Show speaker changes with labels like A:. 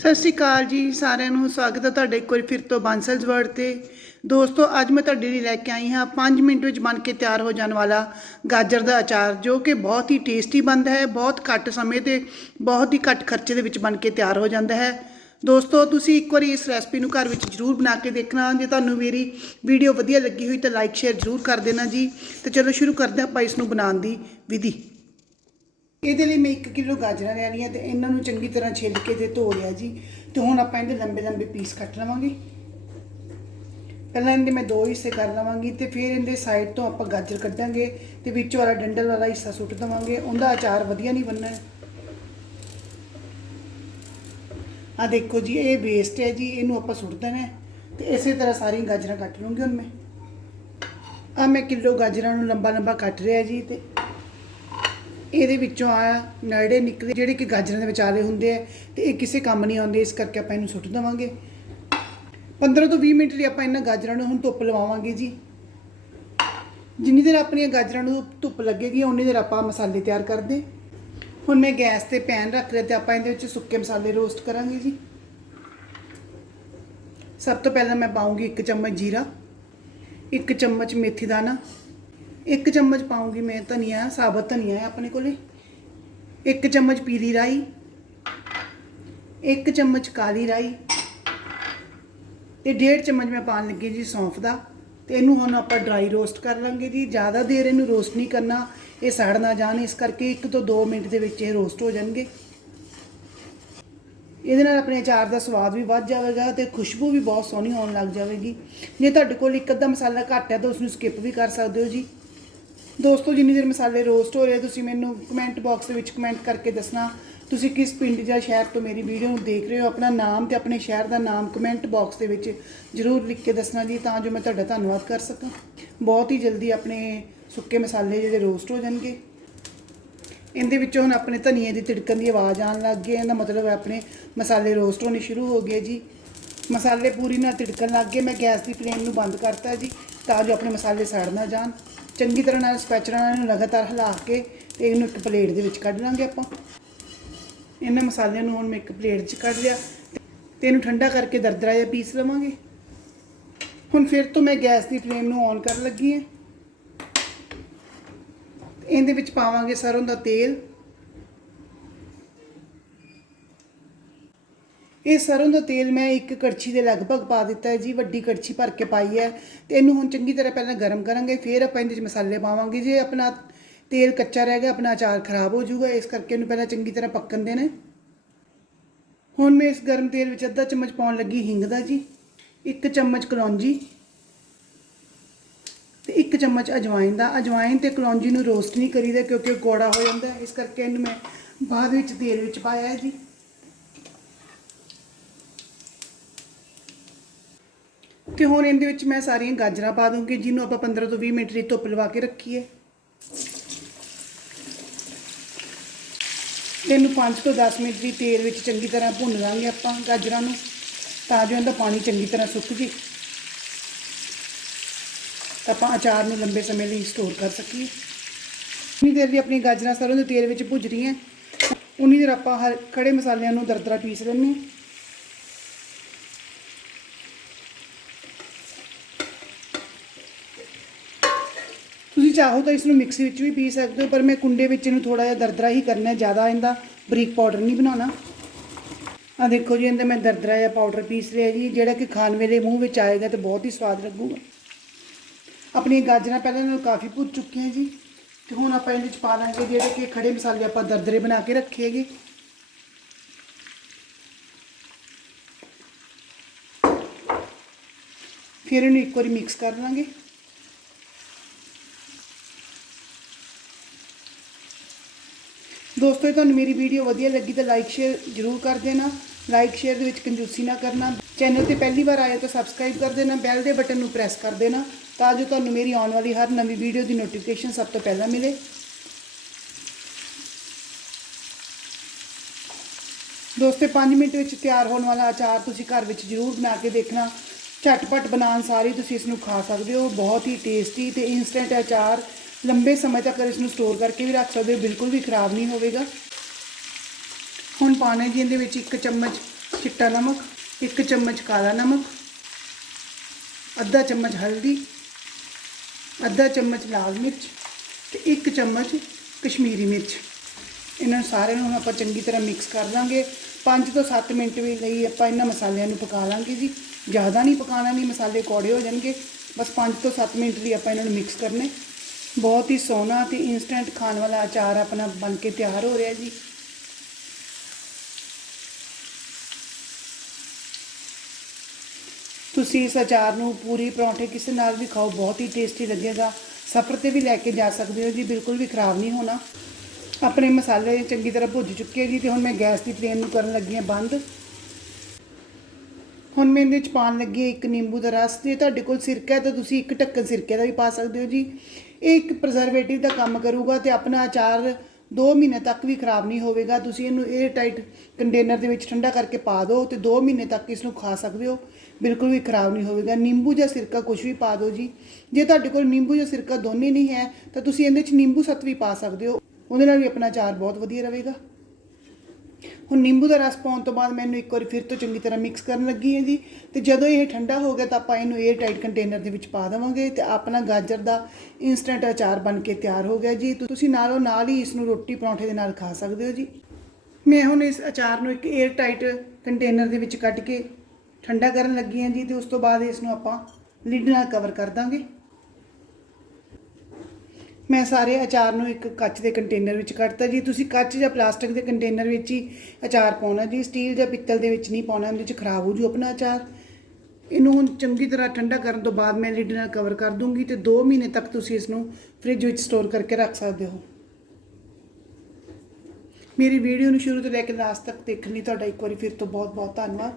A: ਸਤਿ ਸ਼੍ਰੀ ਅਕਾਲ ਜੀ, ਸਾਰਿਆਂ ਨੂੰ ਸਵਾਗਤ ਹੈ ਤੁਹਾਡਾ ਇੱਕ ਵਾਰੀ ਫਿਰ ਤੋਂ ਬਾਂਸਲਜ਼ ਵਰਡ ਤੇ। ਦੋਸਤੋ, ਅੱਜ ਮੈਂ ਤੁਹਾਡੇ ਲਈ ਲੈ ਕੇ ਆਈ ਹਾਂ 5 ਮਿੰਟ ਵਿੱਚ ਬਣ ਕੇ ਤਿਆਰ ਹੋ ਜਾਣ ਵਾਲਾ ਗਾਜਰ ਦਾ ਅਚਾਰ, ਜੋ ਕਿ ਬਹੁਤ ਹੀ ਟੇਸਟੀ ਬਣਦਾ ਹੈ, ਬਹੁਤ ਘੱਟ ਸਮੇਂ ਤੇ, ਬਹੁਤ ਹੀ ਘੱਟ ਖਰਚੇ ਦੇ ਵਿੱਚ ਬਣ ਕੇ ਤਿਆਰ ਹੋ ਜਾਂਦਾ ਹੈ। ਦੋਸਤੋ, ਤੁਸੀਂ ਇੱਕ ਵਾਰੀ ਇਸ ਰੈਸਪੀ ਨੂੰ ਘਰ ਵਿੱਚ ਜ਼ਰੂਰ ਬਣਾ ਕੇ ਦੇਖਣਾ, ਜੇ ਤੁਹਾਨੂੰ ਮੇਰੀ ਵੀਡੀਓ ਵਧੀਆ ਲੱਗੀ ਹੋਈ ਤਾਂ ਲਾਈਕ ਸ਼ੇਅਰ ਜ਼ਰੂਰ ਕਰ ਦੇਣਾ ਜੀ। ਤੇ ਚਲੋ ਸ਼ੁਰੂ ਕਰਦੇ ਹਾਂ ਆਪਾਂ ਇਸ ਨੂੰ ਬਣਾਉਣ ਦੀ ਵਿਧੀ। ਇਹਦੇ ਲਈ ਮੈਂ 1 ਕਿਲੋ ਗਾਜਰਾਂ ਲੈ ਲਈਆਂ ਤੇ ਇਹਨਾਂ ਨੂੰ ਚੰਗੀ ਤਰ੍ਹਾਂ ਛਿੱਲ ਕੇ ਤੇ ਧੋ ਲਿਆ ਜੀ। ਤੇ ਹੁਣ ਆਪਾਂ ਇਹਦੇ ਲੰਬੇ ਲੰਬੇ ਪੀਸ ਕੱਟ ਲਵਾਂਗੇ। ਪਹਿਲਾਂ ਇਹਦੇ ਮੈਂ ਦੋ ਹਿੱਸੇ ਕਰ ਲਵਾਂਗੀ ਤੇ ਫਿਰ ਇਹਦੇ ਸਾਈਡ ਤੋਂ ਆਪਾਂ ਗਾਜਰ ਕੱਢਾਂਗੇ ਤੇ ਵਿੱਚ ਵਾਲਾ ਡੰਡਲ ਵਾਲਾ ਹਿੱਸਾ ਸੁੱਟ ਦਵਾਂਗੇ। ਉਹਦਾ ਅਚਾਰ ਵਧੀਆ ਨਹੀਂ ਬਣਨਾ। ਆ ਦੇਖੋ ਜੀ, ਇਹ ਵੇਸਟ ਹੈ ਜੀ, ਇਹਨੂੰ ਆਪਾਂ ਸੁੱਟ ਦੇਣਾ। ਹੈ ਤੇ ਇਸੇ ਤਰ੍ਹਾਂ ਸਾਰੀਆਂ ਗਾਜਰਾਂ ਕੱਟ ਲੂੰਗੀ ਹੁਣ ਮੈਂ। ਆ ਮੈਂ ਕਿਲੋ ਗਾਜਰਾਂ ਨੂੰ ਲੰਬਾ ਲੰਬਾ ਕੱਟ ਰਿਹਾ ਜੀ ਤੇ ਇਹਦੇ ਵਿੱਚੋਂ ਆ ਨਰੜੇ ਨਿਕਲੇ ਜਿਹੜੇ ਕਿ ਗਾਜਰਾਂ ਦੇ ਵਿਚਾਲੇ ਹੁੰਦੇ ਆ, ਤੇ ਇਹ ਕਿਸੇ ਕੰਮ ਨਹੀਂ ਆਉਂਦੇ, ਇਸ ਕਰਕੇ ਆਪਾਂ ਇਹਨੂੰ ਸੁੱਟ ਦੇਵਾਂਗੇ। 15 ਤੋਂ 20 ਮਿੰਟ ਲਈ ਆਪਾਂ ਇਹਨਾਂ ਗਾਜਰਾਂ ਨੂੰ ਹੁਣ ਧੁੱਪ ਲਵਾਵਾਂਗੇ ਜੀ। ਜਿੰਨੀ ਦੇਰ ਆਪਣੀਆਂ ਗਾਜਰਾਂ ਨੂੰ ਧੁੱਪ ਲੱਗੇਗੀ ਉਨੀ ਦੇਰ ਆਪਾਂ ਮਸਾਲੇ ਤਿਆਰ ਕਰਦੇ। ਹੁਣ ਮੈਂ ਗੈਸ ਤੇ ਪੈਨ ਰੱਖ ਲਿਆ ਤੇ ਆਪਾਂ ਇਹਦੇ ਵਿੱਚ ਸੁੱਕੇ ਮਸਾਲੇ ਰੋਸਟ ਕਰਾਂਗੇ ਜੀ। ਸਭ ਤੋਂ ਪਹਿਲਾਂ ਮੈਂ ਪਾਉਂਗੀ 1 ਚਮਚ ਜੀਰਾ 1 ਚਮਚ ਮੇਥੀ ਦਾਣਾ ਇੱਕ ਚਮਚ ਪਾਉਂਗੀ ਮੈਂ ਧਨੀਆ, ਸਾਬਤ ਧਨੀਆ ਹੈ ਆਪਣੇ ਕੋਲੇ। ਇੱਕ ਚਮਚ ਪੀਲੀ ਰਾਈ, ਇੱਕ ਚਮਚ ਕਾਲੀ ਰਾਈ ਤੇ ਡੇਢ ਚਮਚ ਮੈਂ ਪਾਣ ਲੱਗੀ ਜੀ ਸੌਂਫ ਦਾ ਤੇ ਇਹਨੂੰ ਹੁਣ ਆਪਾਂ ਡਰਾਈ ਰੋਸਟ ਕਰ ਲਾਂਗੇ ਜੀ। ਜ਼ਿਆਦਾ ਦੇਰ ਇਹਨੂੰ ਰੋਸਟ ਨਹੀਂ ਕਰਨਾ, ਇਹ ਸੜ ਨਾ ਜਾਣ, ਇਸ ਕਰਕੇ 1 ਤੋਂ 2 ਮਿੰਟ ਦੇ ਵਿੱਚ ਇਹ ਰੋਸਟ ਹੋ ਜਾਣਗੇ। ਇਹਦੇ ਨਾਲ ਆਪਣੇ ਅਚਾਰ ਦਾ ਸਵਾਦ ਵੀ ਵੱਧ ਜਾਵੇਗਾ ਤੇ ਖੁਸ਼ਬੂ ਵੀ ਬਹੁਤ ਸੋਹਣੀ ਆਉਣ ਲੱਗ ਜਾਵੇਗੀ। ਜੇ ਤੁਹਾਡੇ ਕੋਲ ਇੱਕ ਅੱਧਾ ਮਸਾਲਾ ਘੱਟ ਹੈ ਤਾਂ ਉਸ ਨੂੰ ਸਕਿਪ ਵੀ ਕਰ ਸਕਦੇ ਹੋ ਜੀ। ਦੋਸਤੋ, ਜਿੰਨੀ ਦੇਰ ਮਸਾਲੇ ਰੋਸਟ ਹੋ ਰਹੇ ਤੁਸੀਂ ਮੈਨੂੰ ਕਮੈਂਟ ਬਾਕਸ ਦੇ ਵਿੱਚ ਕਮੈਂਟ ਕਰਕੇ ਦੱਸਣਾ। ਤੁਸੀਂ ਕਿਸ ਪਿੰਡ ਜਾਂ ਸ਼ਹਿਰ ਤੋਂ ਮੇਰੀ ਵੀਡੀਓ ਨੂੰ ਦੇਖ ਰਹੇ ਹੋ? ਆਪਣਾ ਨਾਮ ਤੇ ਆਪਣੇ ਸ਼ਹਿਰ ਦਾ ਨਾਮ ਕਮੈਂਟ ਬਾਕਸ ਦੇ ਵਿੱਚ ਜ਼ਰੂਰ ਲਿਖ ਕੇ ਦੱਸਣਾ ਜੀ, ਤਾਂ ਜੋ ਮੈਂ ਤੁਹਾਡਾ ਧੰਨਵਾਦ ਕਰ ਸਕਾਂ। ਬਹੁਤ ਹੀ ਜਲਦੀ ਆਪਣੇ ਸੁੱਕੇ ਮਸਾਲੇ ਜਿਹੜੇ ਰੋਸਟ ਹੋ ਜਾਣਗੇ। ਇਹਦੇ ਵਿੱਚੋਂ ਹੁਣ ਆਪਣੇ ਧਨੀਏ ਦੀ ਤਿੜਕਣ ਦੀ ਆਵਾਜ਼ ਆਉਣ ਲੱਗ ਗਈ ਇਹਦਾ ਮਤਲਬ ਹੈ ਆਪਣੇ ਮਸਾਲੇ ਰੋਸਟ ਹੋਣੇ ਸ਼ੁਰੂ ਹੋ ਗਏ ਜੀ। ਮਸਾਲੇ ਪੂਰੀ ਨਾਲ ਤਿੜਕਣ ਲੱਗ ਗਏ। ਮੈਂ ਗੈਸ ਦੀ ਫਲੇਮ ਨੂੰ ਬੰਦ ਕਰਤਾ ਜੀ, ਤਾਂ ਜੋ ਆਪਣੇ ਮਸਾਲੇ ਸੜ ਨਾ ਜਾਣ। ਚੰਗੀ ਤਰ੍ਹਾਂ ਨਾਲ ਸਪੈਚਰਾਂ ਨਾਲ ਇਹਨੂੰ ਲਗਾਤਾਰ ਹਿਲਾ ਕੇ ਤੇ ਇਹਨੂੰ ਇੱਕ ਪਲੇਟ ਦੇ ਵਿੱਚ ਕੱਢ ਲਾਂਗੇ ਆਪਾਂ। ਇਹਨਾਂ ਮਸਾਲਿਆਂ ਨੂੰ ਹੁਣ ਮੈਂ ਇੱਕ ਪਲੇਟ 'ਚ ਕੱਢ ਲਿਆ ਤੇ ਇਹਨੂੰ ਠੰਡਾ ਕਰਕੇ ਦਰਦਰਾ ਜਿਹਾ ਪੀਸ ਲਵਾਂਗੇ। ਹੁਣ ਫਿਰ ਤੋਂ ਮੈਂ ਗੈਸ ਦੀ ਫਲੇਮ ਨੂੰ ਔਨ ਕਰਨ ਲੱਗੀ ਹਾਂ। ਇਹਦੇ ਵਿੱਚ ਪਾਵਾਂਗੇ ਸਰੋਂ ਦਾ ਤੇਲ। ਇਹ ਸਰੋਂ ਦਾ ਤੇਲ ਮੈਂ ਇੱਕ ਕੜਛੀ ਦੇ ਲਗਭਗ ਪਾ ਦਿੱਤਾ ਹੈ ਜੀ, ਵੱਡੀ ਕੜਛੀ ਭਰ ਕੇ ਪਾਈ ਹੈ ਤੇ ਇਹਨੂੰ ਹੁਣ ਚੰਗੀ ਤਰ੍ਹਾਂ ਪਹਿਲਾਂ ਗਰਮ ਕਰਾਂਗੇ, ਫਿਰ ਆਪਾਂ ਇਹਦੇ ਵਿੱਚ ਮਸਾਲੇ ਪਾਵਾਂਗੇ। ਜੇ ਆਪਣਾ ਤੇਲ ਕੱਚਾ ਰਹਿ ਗਿਆ, ਆਪਣਾ ਅਚਾਰ ਖਰਾਬ ਹੋ ਜਾਊਗਾ, ਇਸ ਕਰਕੇ ਇਹਨੂੰ ਪਹਿਲਾਂ ਚੰਗੀ ਤਰ੍ਹਾਂ ਪੱਕਣ ਦੇਣਾ ਹੁਣ ਮੈਂ ਇਸ ਗਰਮ ਤੇਲ ਵਿੱਚ ਅੱਧਾ ਚਮਚ ਪਾਉਣ ਲੱਗੀ ਹਿੰਗ ਦਾ ਜੀ, ਇੱਕ ਚਮਚ ਕਲੌਂਜੀ ਤੇ ਇੱਕ ਚਮਚ ਅਜਵਾਇਨ ਦਾ। ਅਜਵਾਇਨ ਤੇ ਕਲੌਂਜੀ ਨੂੰ ਰੋਸਟ ਨਹੀਂ ਕਰੀਦਾ ਕਿਉਂਕਿ ਉਹ ਕੌੜਾ ਹੋ ਜਾਂਦਾ ਇਸ ਕਰਕੇ ਇਹਨੂੰ ਮੈਂ ਬਾਅਦ ਵਿੱਚ ਤੇਲ ਵਿੱਚ ਪਾਇਆ ਜੀ। ਤੇ ਹੁਣ ਇਹਦੇ ਵਿੱਚ ਮੈਂ ਸਾਰੀਆਂ ਗਾਜਰਾਂ ਪਾ ਦੂੰਗੀ, ਜਿਹਨੂੰ ਆਪਾਂ 15 ਤੋਂ 20 ਮਿੰਟ ਲਈ ਧੁੱਪ ਲਵਾ ਕੇ ਰੱਖੀ ਹੈ ਇਹਨੂੰ 5 ਤੋਂ 10 ਮਿੰਟ ਦੀ ਤੇਲ ਵਿੱਚ ਚੰਗੀ ਤਰ੍ਹਾਂ ਭੁੰਨ ਲਾਂਗੇ ਆਪਾਂ ਗਾਜਰਾਂ ਨੂੰ, ਤਾਂ ਜੋ ਇਹਦਾ ਪਾਣੀ ਚੰਗੀ ਤਰ੍ਹਾਂ ਸੁੱਕ ਜੇ। ਤਾਂ ਆਪਾਂ ਅਚਾਰ ਨੂੰ ਲੰਬੇ ਸਮੇਂ ਲਈ ਸਟੋਰ ਕਰ ਸਕੀਏ। ਉਨੀ ਦੇਰ ਲਈ ਆਪਣੀਆਂ ਗਾਜਰਾਂ ਸਰੋਂ ਦੇ ਤੇਲ ਵਿੱਚ ਭੁੱਜ ਰਹੀਆਂ। ਉਨੀ ਦੇਰ ਆਪਾਂ ਹਰ ਖੜੇ ਮਸਾਲਿਆਂ ਨੂੰ ਦਰਦਰਾ ਪੀਸ ਲੈਂਦੇ ਚਾਹੋ ਤਾਂ ਇਸ ਨੂੰ ਮਿਕਸੀ ਵਿੱਚ ਵੀ ਪੀ ਸਕਦੇ ਹੋ, ਪਰ ਮੈਂ ਕੁੰਡੇ ਵਿੱਚ ਇਹਨੂੰ ਥੋੜਾ ਜਿਹਾ ਦਰਦਰਾ ਹੀ ਕਰਨਾ ਜ਼ਿਆਦਾ ਇਹਦਾ ਬਰੀਕ ਪਾਊਡਰ ਨਹੀਂ ਬਣਾਉਣਾ। ਆ ਦੇਖੋ ਜੀ, ਇਹਦੇ ਮੈਂ ਦਰਦਰਾ ਜਿਹਾ ਪਾਊਡਰ ਪੀਸ ਲਿਆ ਜੀ, ਜਿਹੜਾ ਕਿ ਖਾਣ ਵੇਲੇ ਮੂੰਹ ਵਿੱਚ ਆਏਗਾ ਤੇ ਬਹੁਤ ਹੀ ਸਵਾਦ ਲੱਗੂਗਾ। ਆਪਣੀਆਂ ਗਾਜਰਾਂ ਪਹਿਲਾਂ ਨਾਲੋਂ ਕਾਫੀ ਭੁੱਜ ਚੁੱਕੀਆਂ ਜੀ, ਤੇ ਹੁਣ ਆਪਾਂ ਇਹਦੇ ਵਿੱਚ ਪਾ ਲਾਂਗੇ ਜਿਹੜੇ ਕਿ ਖੜੇ ਮਸਾਲੇ ਆਪਾਂ ਦਰਦਰੇ ਬਣਾ ਕੇ ਰੱਖੇ ਹੈਗੇ। ਫਿਰ ਇਹਨੂੰ ਇੱਕ ਵਾਰੀ ਮਿਕਸ ਕਰ ਲਾਂਗੇ। ਦੋਸਤੋ ਜੇ ਤੁਹਾਨੂੰ ਮੇਰੀ ਵੀਡੀਓ ਵਧੀਆ ਲੱਗੀ ਤਾਂ ਲਾਈਕ ਸ਼ੇਅਰ ਜ਼ਰੂਰ ਕਰ ਦੇਣਾ। ਲਾਈਕ ਸ਼ੇਅਰ ਦੇ ਵਿੱਚ ਕੰਜੂਸੀ ਨਾ ਕਰਨਾ। ਚੈਨਲ ਤੇ ਪਹਿਲੀ ਵਾਰ ਆਏ ਤਾਂ ਸਬਸਕ੍ਰਾਈਬ ਕਰ ਦੇਣਾ। ਬੈਲ ਦੇ ਬਟਨ ਨੂੰ ਪ੍ਰੈਸ ਕਰ ਦੇਣਾ ਤਾਂ ਜੋ ਤੁਹਾਨੂੰ ਮੇਰੀ ਆਉਣ ਵਾਲੀ ਹਰ ਨਵੀਂ ਵੀਡੀਓ ਦੀ ਨੋਟੀਫਿਕੇਸ਼ਨ ਸਭ ਤੋਂ ਪਹਿਲਾਂ ਮਿਲੇ। ਦੋਸਤੋ 5 ਮਿੰਟ ਵਿੱਚ ਤਿਆਰ ਹੋਣ ਵਾਲਾ ਅਚਾਰ ਤੁਸੀਂ ਘਰ ਵਿੱਚ ਜ਼ਰੂਰ ਬਣਾ ਕੇ ਦੇਖਣਾ। ਝਟਪਟ ਬਣਾਉਣ ਸਾਰੀ ਤੁਸੀਂ ਇਸ ਨੂੰ ਖਾ ਸਕਦੇ ਹੋ। ਬਹੁਤ ਹੀ ਟੇਸਟੀ ਤੇ ਇਨਸਟੈਂਟ ਅਚਾਰ। ਲੰਬੇ ਸਮੇਂ ਤੱਕ ਇਸ ਨੂੰ ਸਟੋਰ ਕਰਕੇ ਵੀ ਰੱਖ ਸਕਦੇ ਹੋ, ਬਿਲਕੁਲ ਵੀ ਖਰਾਬ ਨਹੀਂ ਹੋਵੇਗਾ। ਹੁਣ ਪਾਣੇ ਜੀ ਇਹਦੇ ਵਿੱਚ ਇੱਕ ਚਮਚ ਚਿੱਟਾ ਨਮਕ, ਇੱਕ ਚਮਚ ਕਾਲਾ ਨਮਕ, ਅੱਧਾ ਚਮਚ ਹਲਦੀ, ਅੱਧਾ ਚਮਚ ਲਾਲ ਮਿਰਚ ਤੇ ਇੱਕ ਚਮਚ ਕਸ਼ਮੀਰੀ ਮਿਰਚ। ਇਹਨਾਂ ਨੂੰ ਸਾਰਿਆਂ ਨੂੰ ਹੁਣ ਆਪਾਂ ਚੰਗੀ ਤਰ੍ਹਾਂ ਮਿਕਸ ਕਰ ਦਾਂਗੇ 5 ਤੋਂ 7 ਮਿੰਟ ਵੀ ਲਈ ਆਪਾਂ ਇਹਨਾਂ ਮਸਾਲਿਆਂ ਨੂੰ ਪਕਾ ਲਾਂਗੇ ਜੀ। ਜ਼ਿਆਦਾ ਨਹੀਂ ਪਕਾਉਣਾ ਨਹੀਂ ਮਸਾਲੇ ਕੌੜੇ ਹੋ ਜਾਣਗੇ। ਬਸ 5 ਤੋਂ 7 ਮਿੰਟ ਲਈ ਆਪਾਂ ਇਹਨਾਂ ਨੂੰ ਮਿਕਸ ਕਰਨੇ। ਬਹੁਤ ਹੀ ਸੋਹਣਾ ਤੇ ਇਨਸਟੈਂਟ ਖਾਣ ਵਾਲਾ ਅਚਾਰ ਆਪਣਾ ਬਣ ਕੇ ਤਿਆਰ ਹੋ ਰਿਹਾ ਜੀ। ਤੁਸੀਂ ਇਸ ਅਚਾਰ ਨੂੰ ਪੂਰੀ ਪਰੌਂਠੇ ਕਿਸੇ ਨਾਲ ਵੀ ਖਾਓ, ਬਹੁਤ ਹੀ ਟੇਸਟੀ ਲੱਗੇਗਾ। ਸਫ਼ਰ ਤੇ ਵੀ ਲੈ ਕੇ ਜਾ ਸਕਦੇ ਹੋ ਜੀ, ਬਿਲਕੁਲ ਵੀ ਖਰਾਬ ਨਹੀਂ ਹੋਣਾ। ਆਪਣੇ ਮਸਾਲੇ ਚੰਗੀ ਤਰ੍ਹਾਂ ਭੁੱਜ ਚੁੱਕੇ ਜੀ ਤੇ ਹੁਣ ਮੈਂ ਗੈਸ ਦੀ ਫਲੇਮ ਨੂੰ ਕਰਨ ਲੱਗੀ ਹਾਂ ਬੰਦ। ਹੁਣ ਮੈਂ ਇਹਦੇ ਵਿੱਚ ਪਾਉਣ ਲੱਗੀ ਹਾਂ ਇੱਕ ਨਿੰਬੂ ਦਾ ਰਸ, ਜੇ ਤੁਹਾਡੇ ਕੋਲ ਸਿਰਕਾ ਹੈ ਤਾਂ ਤੁਸੀਂ ਇੱਕ ਢੱਕਣ ਸਿਰਕੇ ਦਾ ਵੀ ਪਾ ਸਕਦੇ ਹੋ ਜੀ। ਇਹ ਇੱਕ ਪ੍ਰੀਜ਼ਰਵੇਟਿਵ ਦਾ ਕੰਮ ਕਰੂਗਾ ਤੇ ਆਪਣਾ ਅਚਾਰ 2 ਮਹੀਨੇ ਤੱਕ ਵੀ ਖਰਾਬ ਨਹੀਂ ਹੋਵੇਗਾ। ਤੁਸੀਂ ਇਹਨੂੰ 에ਅਰ ਟਾਈਟ ਕੰਟੇਨਰ ਦੇ ਵਿੱਚ ਠੰਡਾ ਕਰਕੇ ਪਾ ਦਿਓ ਤੇ 2 ਮਹੀਨੇ ਤੱਕ ਇਸ ਨੂੰ ਖਾ ਸਕਦੇ ਹੋ। ਬਿਲਕੁਲ ਵੀ ਖਰਾਬ ਨਹੀਂ ਹੋਵੇਗਾ। ਨਿੰਬੂ ਜਾਂ ਸਿਰਕਾ ਕੁਝ ਵੀ ਪਾ ਦਿਓ ਜੀ। ਜੇ ਤੁਹਾਡੇ ਕੋਲ ਨਿੰਬੂ ਜਾਂ ਸਿਰਕਾ ਦੋਨੇ ਨਹੀਂ ਹੈ, ਤਾਂ ਤੁਸੀਂ ਇਹਦੇ ਵਿੱਚ ਨਿੰਬੂ ਸੱਤ ਵੀ ਪਾ ਸਕਦੇ ਹੋ। ਉਹਦੇ ਨਾਲ ਵੀ ਆਪਣਾ ਅਚਾਰ ਬਹੁਤ ਵਧੀਆ ਰਹੇਗਾ। ਹੁਣ ਨਿੰਬੂ ਦਾ ਰਸ ਪਾਉਣ ਤੋਂ ਬਾਅਦ ਮੈਨੂੰ ਇੱਕ ਵਾਰੀ ਫਿਰ ਤੋਂ ਚੰਗੀ ਤਰ੍ਹਾਂ ਮਿਕਸ ਕਰਨ ਲੱਗੀ ਹੈ ਜੀ। ਤੇ ਜਦੋਂ ਇਹ ਠੰਡਾ ਹੋ ਗਿਆ ਤਾਂ ਆਪਾਂ ਇਹਨੂੰ 에ਅਰ ਟਾਈਟ ਕੰਟੇਨਰ ਦੇ ਵਿੱਚ ਪਾ ਦੇਵਾਂਗੇ ਤੇ ਆਪਣਾ ਗਾਜਰ ਦਾ ਇਨਸਟੈਂਟ ਅਚਾਰ ਬਣ ਕੇ ਤਿਆਰ ਹੋ ਗਿਆ ਜੀ। ਤੁਸੀਂ ਨਾਲੋਂ ਨਾਲ ਹੀ ਇਸ ਨੂੰ ਰੋਟੀ ਪਰੌਂਠੇ ਦੇ ਨਾਲ ਖਾ ਸਕਦੇ ਹੋ ਜੀ। ਮੈਂ ਹੁਣ ਇਸ ਅਚਾਰ ਨੂੰ ਇੱਕ 에ਅਰ ਟਾਈਟ ਕੰਟੇਨਰ ਦੇ ਵਿੱਚ ਕੱਢ ਕੇ ਠੰਡਾ ਕਰਨ ਲੱਗੀ ਹਾਂ ਜੀ ਤੇ ਉਸ ਤੋਂ ਬਾਅਦ ਇਸ ਨੂੰ ਆਪਾਂ ਲਿਡ ਨਾਲ ਕਵਰ ਕਰ ਦਾਂਗੇ। ਮੈਂ ਸਾਰੇ ਅਚਾਰ ਨੂੰ ਇੱਕ ਕੱਚ ਦੇ ਕੰਟੇਨਰ ਵਿੱਚ ਕੱਢਤਾ ਜੀ। ਤੁਸੀਂ ਕੱਚ ਜਾਂ ਪਲਾਸਟਿਕ ਦੇ ਕੰਟੇਨਰ ਵਿੱਚ ਹੀ ਅਚਾਰ ਪਾਉਣਾ ਜੀ। ਸਟੀਲ ਜਾਂ ਪਿੱਤਲ ਦੇ ਵਿੱਚ ਨਹੀਂ ਪਾਉਣਾ ਇਹਦੇ ਵਿੱਚ ਖਰਾਬ ਹੋ ਜੂ ਆਪਣਾ ਅਚਾਰ। ਇਹਨੂੰ ਹੁਣ ਚੰਗੀ ਤਰ੍ਹਾਂ ਠੰਡਾ ਕਰਨ ਤੋਂ ਬਾਅਦ ਮੈਂ ਲਿਡ ਨਾਲ ਕਵਰ ਕਰ ਦੂੰਗੀ ਤੇ 2 ਮਹੀਨੇ ਤੱਕ ਤੁਸੀਂ ਇਸ ਨੂੰ ਫ੍ਰਿਜ ਵਿੱਚ ਸਟੋਰ ਕਰਕੇ ਰੱਖ ਸਕਦੇ ਹੋ। ਮੇਰੀ ਵੀਡੀਓ ਨੂੰ ਸ਼ੁਰੂ ਤੋਂ ਲੈ ਕੇ ਲਾਸਟ ਤੱਕ ਦੇਖਣ ਲਈ ਤੁਹਾਡਾ ਇੱਕ ਵਾਰੀ ਫਿਰ ਤੋਂ ਬਹੁਤ ਬਹੁਤ ਧੰਨਵਾਦ।